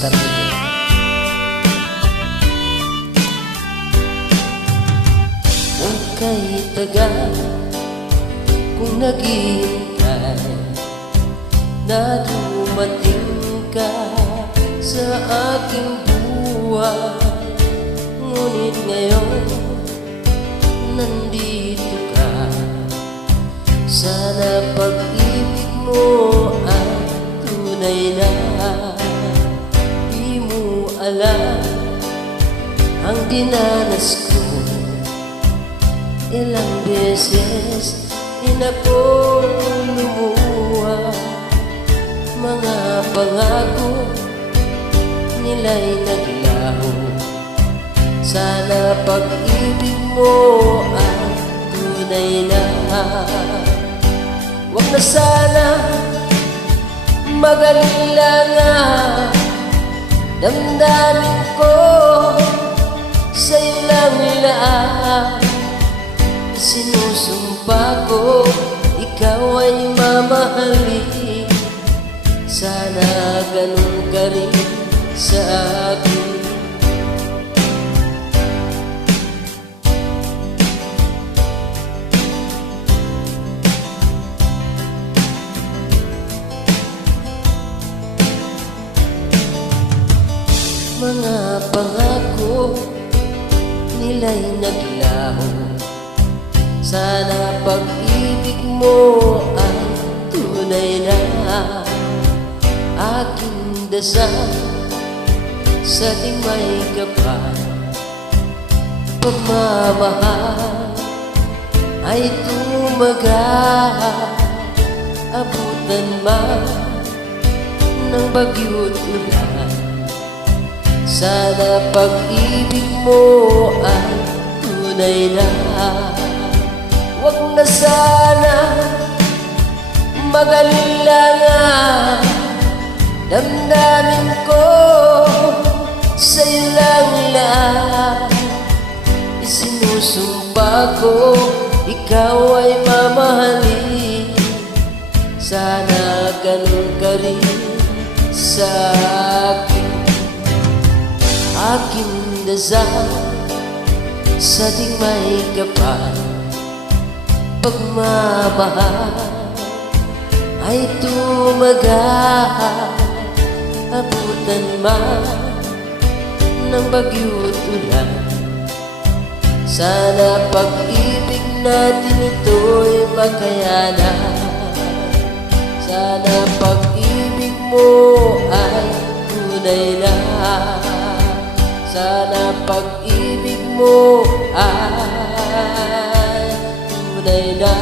Star Miguel. Huwag kay tagal kung naghihintay na dumating ka sa aking buhay. Ngunit ngayon nandito ka. Sana pag-ibig mo ay tunay na. Di mo alam ang dinanas ko. Ilang beses inapong lumuha. Mga pangako nila'y naglaho. Sana pag-ibig mo ay tunay na. Huwag na sana mag-alala nga. Damdamin ko sa'yo lang lahat. Sinusumpa ko ikaw ay mamahalin. Sana ganun ka rin sa akin. Mga pangako nila'y naglaho. Sana pag-ibig mo ay tunay na. Aking dasal sa ting may kapal. Pagmamahal ay tumagal. Abutan man ng bagyo't ulan. Sana pag-ibig mo ay tunay na. Huwag na sana mag-alala nga. Damdamin ko sa'yo lang lahat. Isinusumpa ko ikaw ay mamahalin. Sana ganun ka rin sa akin. Aking dasal sa ting may kapal. Pagmamahal ay tumagal. Abutan man ng bagyo't ulan. Sana pag-ibig natin ito'y makayanan. Sana pag-ibig mo ay tunay na. Sana pag-ibig mo ay tunay na.